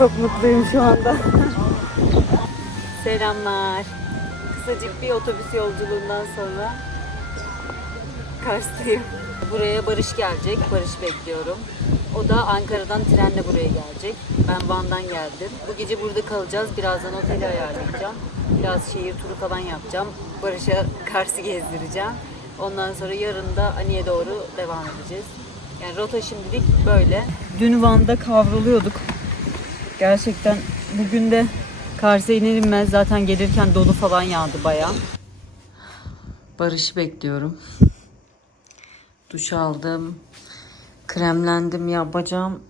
Çok mutluyum şu anda. Selamlar. Kısacık bir otobüs yolculuğundan sonra Kars'tayım. Buraya Barış gelecek. Barış bekliyorum. O da Ankara'dan trenle buraya gelecek. Ben Van'dan geldim. Bu gece burada kalacağız. Birazdan oteli ayarlayacağım. Biraz şehir turu falan yapacağım. Barış'a Kars'ı gezdireceğim. Ondan sonra yarın da Ani'ye doğru devam edeceğiz. Yani rota şimdilik böyle. Dün Van'da kavruluyorduk. Gerçekten bugün de Kars'a iner inmez zaten gelirken dolu falan yağdı bayağı. Barış'ı bekliyorum. Duş aldım. Kremlendim ya bacağım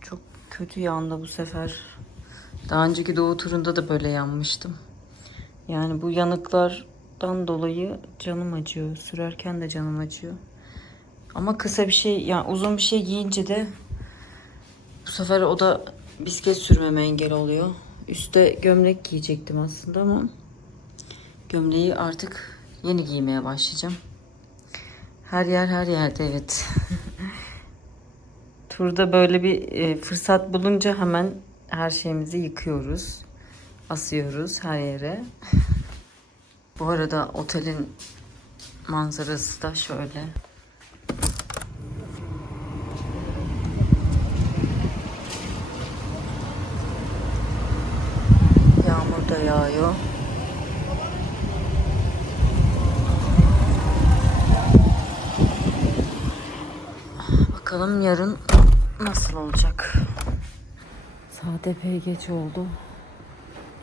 çok kötü yandı bu sefer. Daha önceki doğu turunda da böyle yanmıştım. Yani bu yanıklardan dolayı canım acıyor. Sürerken de canım acıyor. Ama kısa bir şey yani uzun bir şey giyince de bu sefer o da bisiklet sürmeme engel oluyor. Üste gömlek giyecektim aslında ama gömleği artık yeni giymeye başlayacağım. Her yer her yerde evet. Turda böyle bir e, fırsat bulunca hemen her şeyimizi yıkıyoruz. Asıyoruz her yere. Bu arada otelin manzarası da şöyle. Yağmur da yağıyor. Bakalım yarın nasıl olacak. Saat epey geç oldu.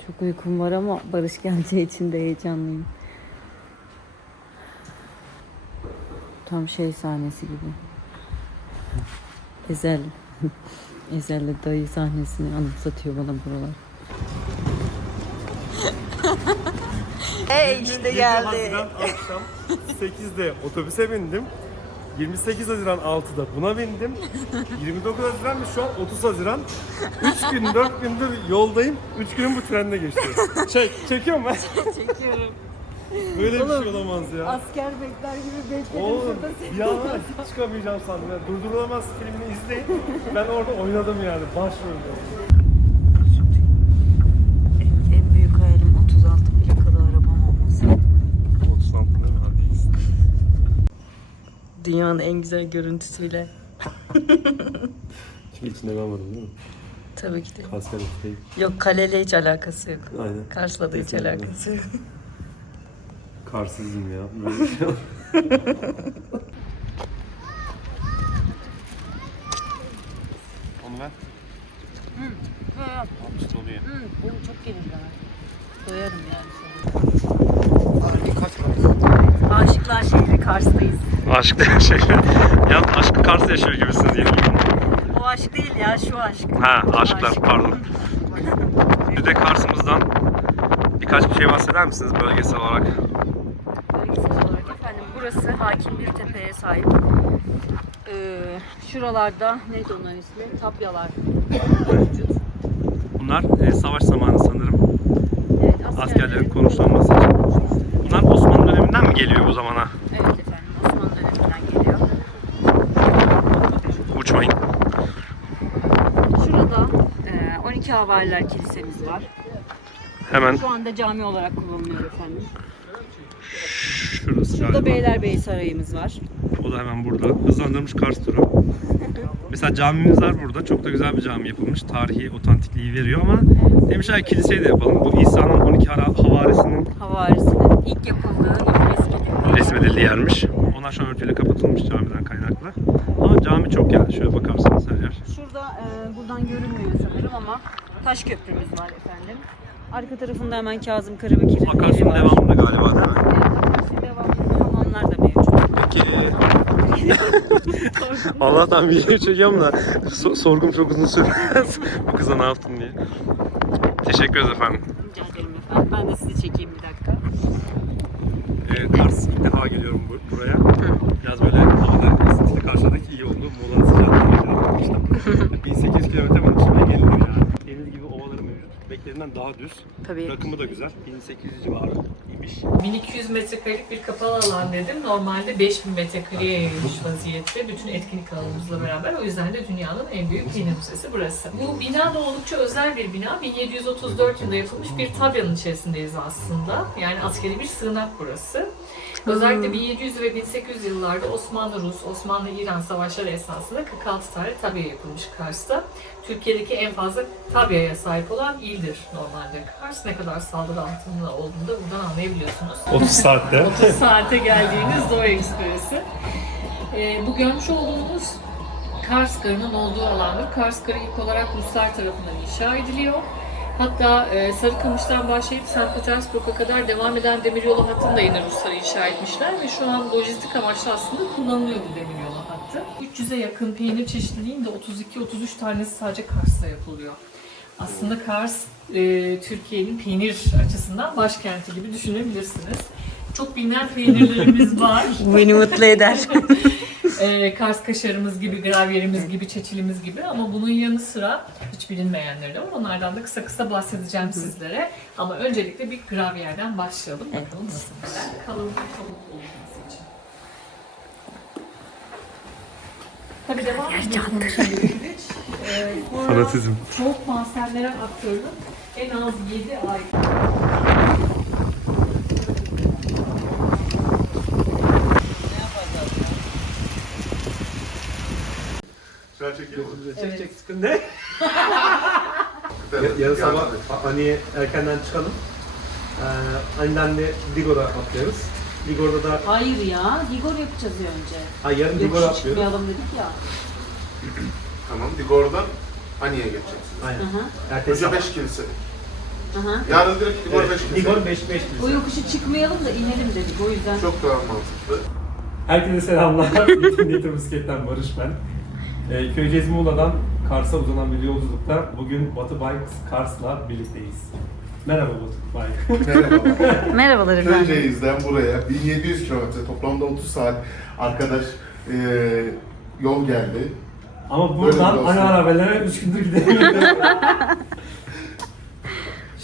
Çok uykum var ama Barış geleceği için de heyecanlıyım. Tam şey sahnesi gibi. Ezel. Ezel'le dayı sahnesini anımsatıyor bana buralar. Hey işte 27 Haziran akşam 8'de otobüse bindim. 28 Haziran 6'da buna bindim. 29 Haziran ve şu an 30 Haziran. 3 gün 4 gündür yoldayım. 3 günüm bu trende geçti. Çek, çekiyorum ben. Çekiyorum. Böyle bir şey olamaz ya. Asker bekler gibi bekledim Oğlum şurada ya hiç çıkamayacağım sandım. Yani durdurulamaz filmini izleyin. Ben orada oynadım yani başrolde. En, en büyük hayalim 36 plakalı arabam olması. 36 değil mi? Hadi iyisin. Dünyanın en güzel görüntüsüyle. Çünkü içinde ben varım değil mi? Tabii ki de. Kasper değil. Yok kaleyle hiç alakası yok. Aynen. Kars'la da hiç Kesinlikle. alakası yok. Karsızım ya. Böyle bir şey yok. Onu ver. Altmış oluyor. Hı, bu çok gelir bana. Doyarım yani sonra. Aşıklar şehri Kars'tayız. Aşk şey. ya aşkı Kars'ta yaşıyor gibisiniz yeni gibi. O aşk değil ya şu aşk. Ha aşklar Aşk. pardon. Bir de Kars'ımızdan birkaç bir şey bahseder misiniz bölgesel olarak? Bölgesel olarak efendim burası hakim bir tepeye sahip. Ee, şuralarda neydi onların ismi? Tapyalar mevcut. Bunlar e, savaş zamanı sanırım. Evet, Askerlerin konuşlanması için. Bunlar Osmanlı döneminden mi geliyor bu zamana? Evet efendim Osmanlı döneminden geliyor. Uçmayın. Şurada e, 12 Havariler Kilisemiz var. Hemen Şu anda cami olarak kullanılıyor efendim. şurası Şurada galiba. Beylerbeyi Sarayımız var. O da hemen burada. Hızlandırılmış Kars turu. Mesela camimiz var burada. Çok da güzel bir cami yapılmış. Tarihi otantikliği veriyor ama demişler kiliseyi de yapalım. Bu İsa'nın 12 hara- havarisinin Havarisinin ilk yapıldığı, ilk resmedildiği. resmedildiği yermiş. Onlar şu an örtüyle kapatılmış camiden kaynaklı. Ama cami çok yani. Şöyle bakarsanız her yer. Şurada e, buradan görünmüyor sanırım ama taş köprümüz var efendim. Arka tarafında hemen Kazım Karabekir'in evi Akarsu'nun var. devamında galiba değil mi? Evet, akarsu devamlı hamamlar da mevcut. Peki. Allah'tan video çekiyorum da so- sorgum çok uzun sürmez. Bu kıza ne yaptın diye. Teşekkür ederiz efendim. Rica ederim efendim. Ben de sizi çekeyim bir dakika. Ee, Kars ilk defa geliyorum bu- buraya. Biraz böyle havada iyi oldu. Muğla'nın sıcaklığını yaşadım. 1800 kilometre var içinde gelinir Beklediğinden daha düz. Tabii. Rakımı da güzel. 1800 civarı. iyiymiş. 1200 metrekarelik bir kapalı alan dedim. Normalde 5000 metrekareye yayılmış vaziyette. Bütün etkinlik alanımızla beraber. O yüzden de dünyanın en büyük peynir müzesi burası. Bu bina da oldukça özel bir bina. 1734 yılında yapılmış bir tabyanın içerisindeyiz aslında. Yani askeri bir sığınak burası. Özellikle 1700 ve 1800 yıllarda Osmanlı-Rus, Osmanlı-İran savaşları esnasında 46 tane tabya yapılmış Kars'ta. Türkiye'deki en fazla tabyaya sahip olan ildir normalde Kars. Ne kadar saldırı altında olduğunu da buradan anlayabiliyorsunuz. 30 saatte. 30 saate geldiğiniz Doğu Ekspresi. Ee, bu görmüş olduğumuz Kars Garı'nın olduğu alandır. Kars Garı ilk olarak Ruslar tarafından inşa ediliyor. Hatta e, Sarıkamış'tan başlayıp St. Petersburg'a kadar devam eden demiryolu hattını da yine Ruslar inşa etmişler ve şu an lojistik amaçlı aslında kullanılıyor bu demiryolu hattı. 300'e yakın peynir çeşitliliğin de 32-33 tanesi sadece Kars'ta yapılıyor. Aslında Kars e, Türkiye'nin peynir açısından başkenti gibi düşünebilirsiniz. Çok bilinen peynirlerimiz var. Beni mutlu eder. Ee, Kars kaşarımız gibi, gravyerimiz gibi, çeçilimiz gibi ama bunun yanı sıra hiç bilinmeyenleri de var. Onlardan da kısa kısa bahsedeceğim sizlere. Ama öncelikle bir gravyerden başlayalım. Bakalım nasıl güzel. Kalın bir tavuk olması için. Tabii devam ediyoruz. Ee, Fanatizm. Soğuk mahzenlere aktarılıp en az 7 ay An çekiyor. Çekecek sıkıntı ne? Yarın sabah Ani'ye erkenden çıkalım. Ee, Ani'den de Digor'a atlıyoruz. Digor'da da Hayır ya, Igor yapacağız ya önce. ha, yarın Digor'a Yokuş atlıyoruz. çıkmayalım dedik ya. Tamam, Digor'dan Hani'ye geçeceksiniz. Aynen. Hı. Ertesi Önce sabah. 5 kilise. Hı hı. Yarın direkt Digor 5 Evet, kilise. Digor 5 5 O yokuşu çıkmayalım da inelim dedik o yüzden. Çok daha mantıklı. Herkese selamlar. Metin Nature Bisiklet'ten Barış ben. Ee, Köyceğiz Muğla'dan Kars'a uzanan bir yolculukta bugün Batı Bikes Kars'la birlikteyiz. Merhaba Batı Bike. Merhaba. Merhabalar efendim. Köyceğiz'den buraya 1700 kilometre, toplamda 30 saat arkadaş eee yol geldi. Ama Böyle buradan bir olsun. ana arabalara 3 gündür gidemiyorum.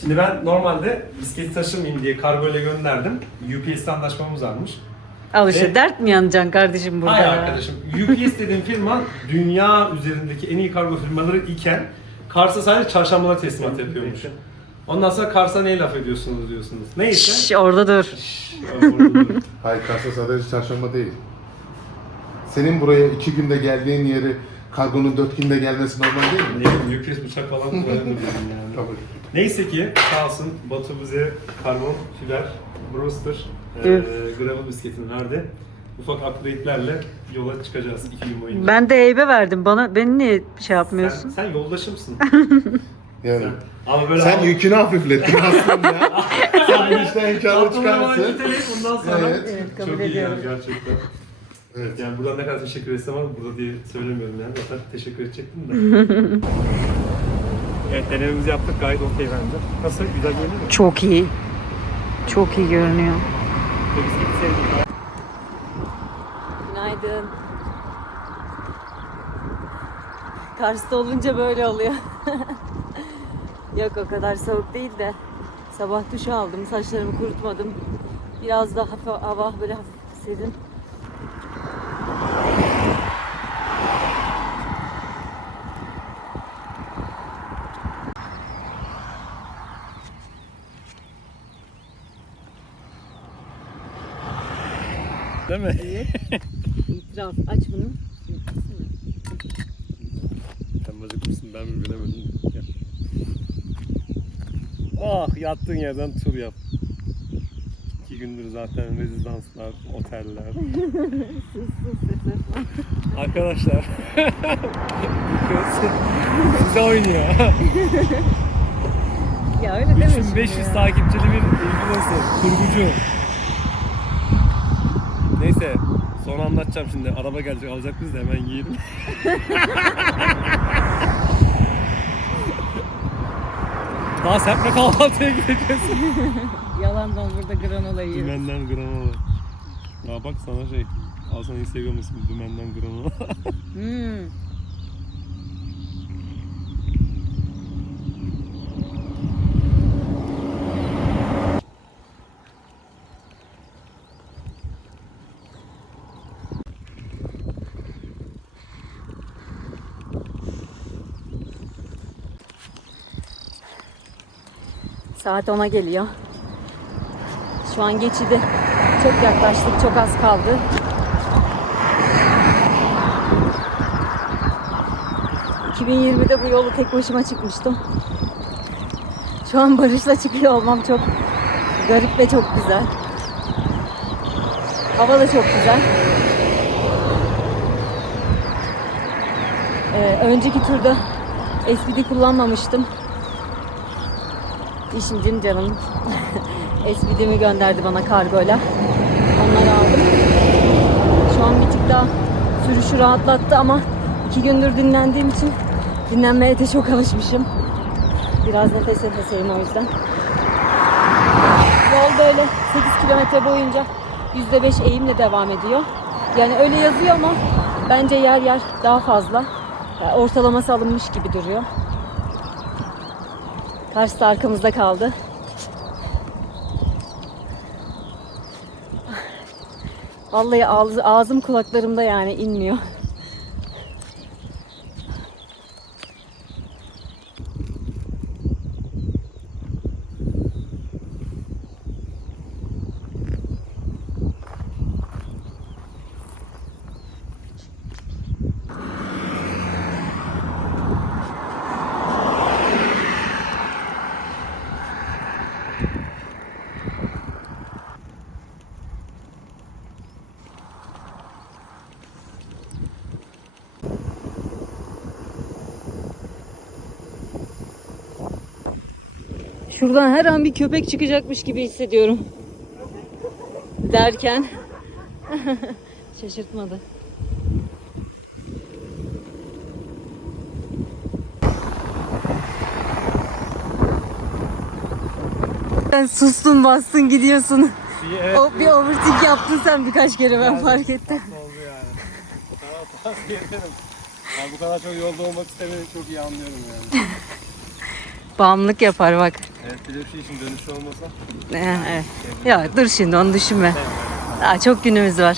Şimdi ben normalde bisikleti taşımayayım diye kargo ile gönderdim. UPS'te anlaşmamız varmış. Al işte Evet. dert mi yanacaksın kardeşim burada? Hayır arkadaşım. UPS dediğim firma dünya üzerindeki en iyi kargo firmaları iken Kars'a sadece çarşambalar teslimat yapıyormuş. Ondan sonra Kars'a ne laf ediyorsunuz diyorsunuz. Neyse. Şşş orada dur. Şşş, orada dur. Hayır, Kars'a sadece çarşamba değil. Senin buraya 2 günde geldiğin yeri kargonun 4 günde gelmesi normal değil mi? Ne bileyim UPS bıçak falan koyalım yani. Tabii. Neyse ki sağ olsun Batu bize karbon fiber Brewster e, gravel bisikletini verdi. Ufak upgrade'lerle yola çıkacağız iki gün boyunca. Ben de eybe verdim. Bana beni niye şey sen, yapmıyorsun? sen yoldaşımsın. Yani. Ama böyle Sen yükünü hafiflettin aslında. Sen işten kârı çıkarsın. Bundan sonra Evet. Evet, kabul çok iyi ediyorum. yani gerçekten. Evet. Yani buradan ne kadar teşekkür etsem ama burada diye söylemiyorum yani. Zaten teşekkür edecektim de. evet denememizi yaptık. Gayet okey bence. Nasıl? Güzel görünüyor mu? Çok iyi. Çok iyi görünüyor. Ve bisikleti sevdik. Günaydın. Kars'ta olunca böyle oluyor. Yok o kadar soğuk değil de sabah duş aldım, saçlarımı kurutmadım. Biraz da hafif, hava böyle hafif serin. Değil mi? İtiraf. Aç bunu. Sen bacak mısın ben mi bilemedim. Gel. Ah yattığın yerden tur yap. İki gündür zaten rezidanslar, oteller. Arkadaşlar. bu kız size oynuyor. Ya öyle deme şimdi 3500 ya. takipçili bir influencer, kurgucu. Neyse, sonra anlatacağım şimdi. Araba gelecek, alacak biz de hemen yiyelim. Daha serpme kahvaltıya gideceğiz. Yalandan burada granola yiyoruz. Dümenden granola. Ya bak sana şey, al sana Instagram ismi Dümenden granola. Hmm. Saat 10'a geliyor. Şu an geçidi. Çok yaklaştık. Çok az kaldı. ...2020'de bu yolu tek başıma çıkmıştım. Şu an Barış'la çıkıyor olmam çok garip ve çok güzel. Hava da çok güzel. Ee, önceki turda SPD kullanmamıştım. İşimcim canım SPD'mi gönderdi bana kargoyla. Onları aldım. Şu an bir tık daha sürüşü rahatlattı ama iki gündür dinlendiğim için dinlenmeye de çok alışmışım. Biraz nefes nefeseyim o yüzden. Yol böyle 8 kilometre boyunca %5 eğimle devam ediyor. Yani öyle yazıyor ama bence yer yer daha fazla. Yani ortalaması alınmış gibi duruyor. Karşı da arkamızda kaldı. Vallahi ağzı, ağzım kulaklarımda yani inmiyor. Şuradan her an bir köpek çıkacakmış gibi hissediyorum. Derken şaşırtmadı. Sen sustun bastın gidiyorsun. Evet. O bir overtake yaptın sen birkaç kere ben fark ettim. oldu yani. Sana tavsiye ederim. Ben bu kadar çok yolda olmak istemeni çok iyi anlıyorum yani. Bağımlılık yapar bak. Şey için dönüş olmasa. Ee, evet. Ya dur şimdi onu düşünme. Daha çok günümüz var.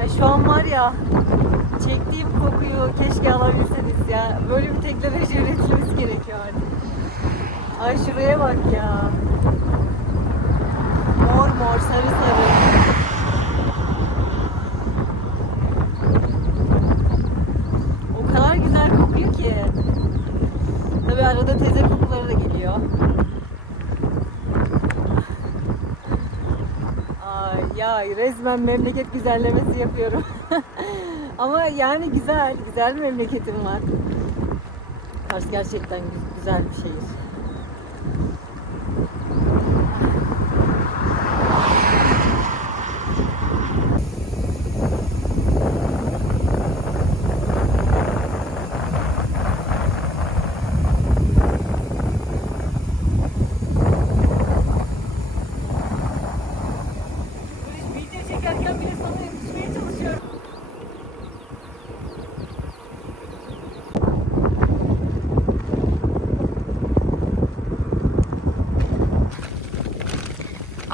Ay şu an var ya çektiğim kokuyu keşke alabilseniz ya. Böyle bir teknoloji üretilmesi gerekiyor artık. Ay şuraya bak ya. Mor mor sarı sarı. O kadar güzel kokuyor ki. Tabi arada teze kokuları da geliyor. Ay ya resmen memleket güzellemesi yapıyorum. Ama yani güzel, güzel memleketim var. Kars gerçekten gü- güzel bir şehir.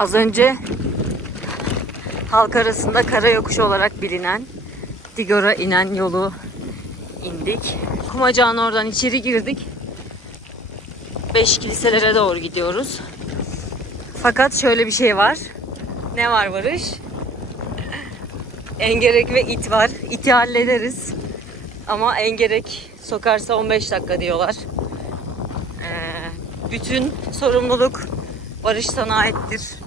Az önce halk arasında kara yokuşu olarak bilinen Digor'a inen yolu indik. Kumacağın oradan içeri girdik. Beş kiliselere doğru gidiyoruz. Fakat şöyle bir şey var. Ne var Barış? Engerek ve it var. İti hallederiz. Ama engerek sokarsa 15 dakika diyorlar. Ee, bütün sorumluluk Barış sana aittir.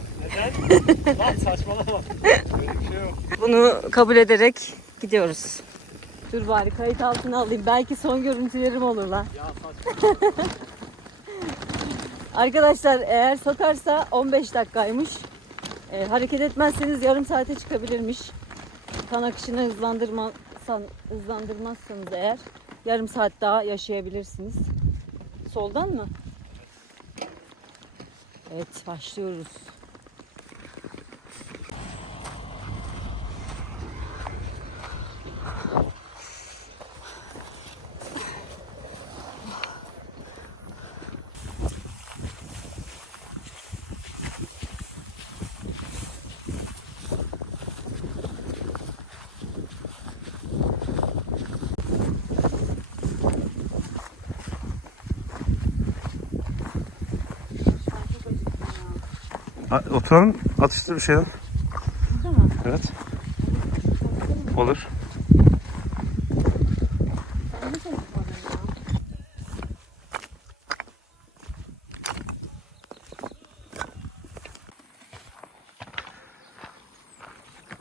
Lan saçmalama. Böyle bir şey yok. Bunu kabul ederek gidiyoruz. Dur bari kayıt altına alayım. Belki son görüntülerim olur lan. Ya saçmalama. Arkadaşlar eğer sokarsa 15 dakikaymış. Ee, hareket etmezseniz yarım saate çıkabilirmiş. Kan akışını hızlandırmazsan, hızlandırmazsanız eğer yarım saat daha yaşayabilirsiniz. Soldan mı? Evet başlıyoruz. Oturalım, atıştır bir şeyler. Evet. Olur.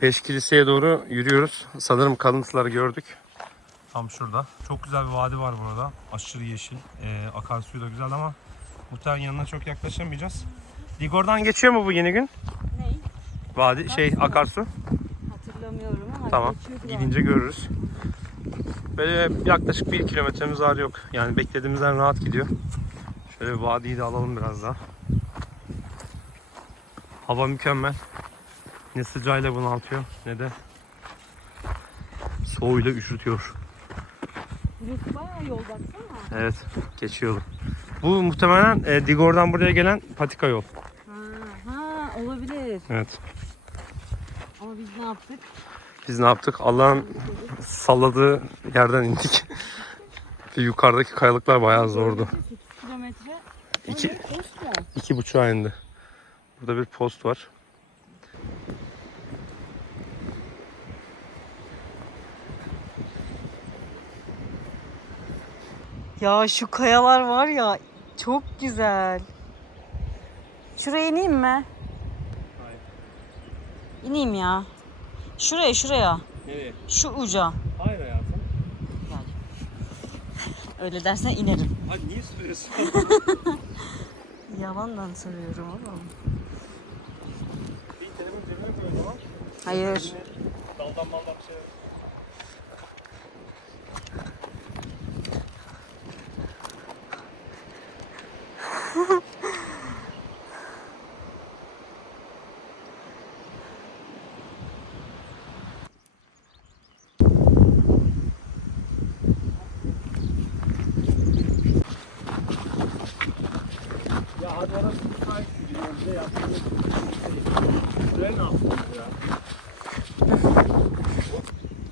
Beş kiliseye doğru yürüyoruz. Sanırım kalıntıları gördük. Tam şurada. Çok güzel bir vadi var burada. Aşırı yeşil. Ee, akarsuyu da güzel ama muhtemelen yanına çok yaklaşamayacağız. Digor'dan geçiyor mu bu yeni gün? Ne? Vadi şey akarsu. Hatırlamıyorum ama Tamam. Gidince görürüz. Böyle yaklaşık bir kilometremiz var yok. Yani beklediğimizden rahat gidiyor. Şöyle bir vadiyi de alalım biraz daha. Hava mükemmel. Ne sıcağıyla bunaltıyor ne de soğuyla üşütüyor. Burası bayağı yol baksana. Evet, geçiyor. Bu muhtemelen e, Digor'dan buraya gelen patika yol. Evet. Ama biz ne yaptık? Biz ne yaptık? Allah'ın salladığı yerden indik. Ve yukarıdaki kayalıklar bayağı zordu. 8 kilometre. İki, iki buçuğa indi. Burada bir post var. Ya şu kayalar var ya çok güzel. Şuraya ineyim mi? İneyim ya. Şuraya şuraya. Nereye? Şu uca. Hayır hayatım. Öyle dersen inerim. Hadi niye söylüyorsun? Yalandan söylüyorum oğlum. bir telefon cebine koy o zaman. Hayır. Daldan baldan bir şey orası müsait yaptığımız ne ya?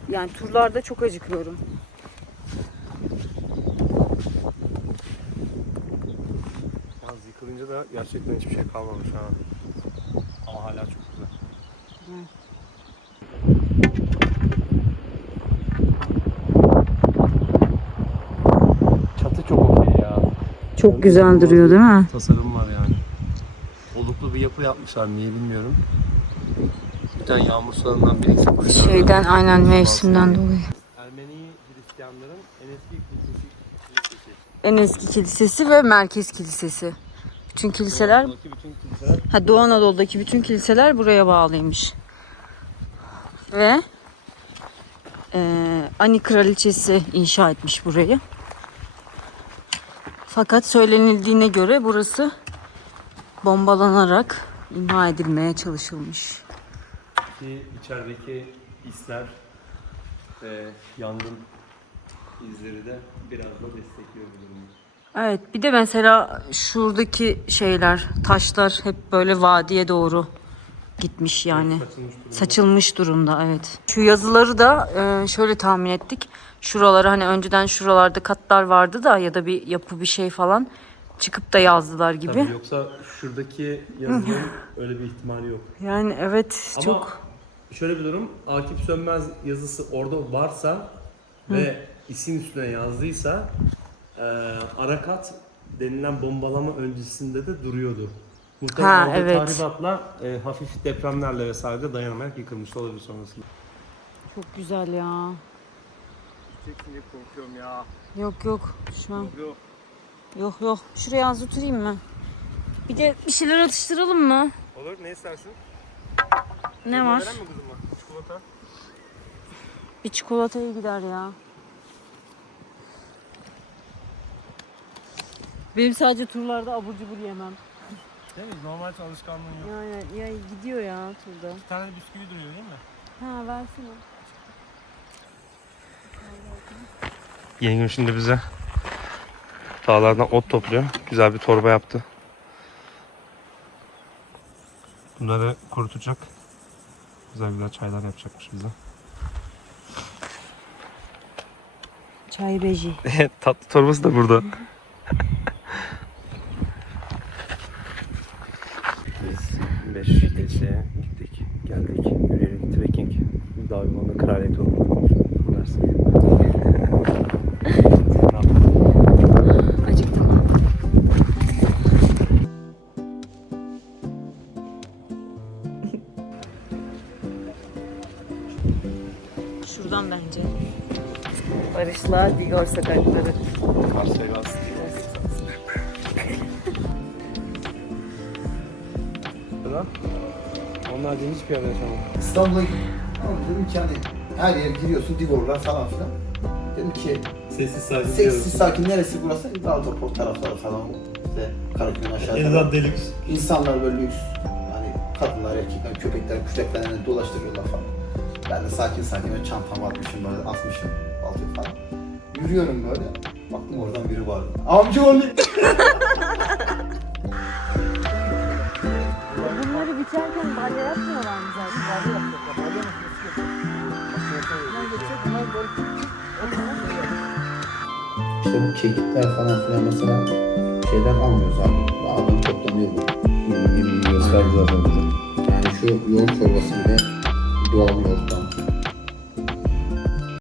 Yani turlarda çok acıkıyorum. Az yıkılınca da gerçekten hiçbir şey kalmamış ha. Ama hala çok güzel. Çatı çok okey ya. Çok güzel duruyor değil mi? Tasarım bir yapı yapmışlar niye bilmiyorum. Bir tane yağmur sularından buraya. Şeyden aynen mevsimden dolayı. Ermeni Hristiyanların en eski kilisesi. kilisesi. En eski kilisesi ve merkez kilisesi. Bütün kiliseler, Buradaki bütün kiliseler ha Doğu Anadolu'daki bütün kiliseler buraya bağlıymış. Ve eee Ani kraliçesi inşa etmiş burayı. Fakat söylenildiğine göre burası bombalanarak imha edilmeye çalışılmış. ki içerideki isler ve yangın izleri de biraz da destekliyor bu durumu. Evet bir de mesela şuradaki şeyler taşlar hep böyle vadiye doğru gitmiş yani. Saçılmış durumda. Saçılmış durumda evet. Şu yazıları da e, şöyle tahmin ettik. Şuralara hani önceden şuralarda katlar vardı da ya da bir yapı bir şey falan çıkıp da yazdılar gibi. Tabii yoksa şuradaki yazının öyle bir ihtimali yok. Yani evet Ama çok şöyle bir durum, Akif Sönmez yazısı orada varsa ve isim üstüne yazdıysa e, Arakat denilen bombalama öncesinde de duruyordu. Muhtemelen Ha, evet. tahribatla e, hafif depremlerle vesaire dayanamayarak yıkılmış olabilir sonrasında. çok güzel ya. Çeksin diye korkuyorum ya. Yok yok şu an Yok. yok yok. Şuraya az oturayım mı? Bir de bir şeyler atıştıralım mı? Olur ne istersin? Ne var? Veren mi kızım var? Çikolata. Bir çikolata iyi gider ya. Benim sadece turlarda abur cubur yemem. Değil mi? Normal alışkanlığın yok. Yani ya gidiyor ya turda. Bir tane bisküvi duruyor değil mi? Ha versene. Yeni gün şimdi bize dağlardan ot topluyor. Güzel bir torba yaptı. Bunları kurutacak. Güzel güzel çaylar yapacakmış bize. Çay beji. Tatlı torbası da burada. Biz şeye gittik, geldik. Yürüyerek trekking. Daviman'da kraliyet oldu. Sokakları. Vegas. Onlar da hiçbir yerde yaşamadım. İstanbul'a gittim. Ki hani her yere giriyorsun, Digorlar falan filan. Dedim ki Sessiz sakin. sessiz sakin neresi burası? Daltoport tarafları falan. İşte Karaköy'ün aşağı tarafı. deluxe. İnsanlar böyle lüks. Hani kadınlar, erkekler, köpekler, köpeklerini dolaştırıyorlar falan. Ben de sakin sakin böyle çantamı atmışım böyle atmışım baltayı falan. Yürüyorum böyle. Baktım oradan biri vardı. Amca oğlu. Bunları biçerken balya yapmıyorlar mı zaten? Balya yapıyorlar. İşte bu kekikler falan filan mesela şeyden almıyoruz abi. Dağdan toplanıyor bu. Gösterdiler Yani şu yoğurt çorbası bile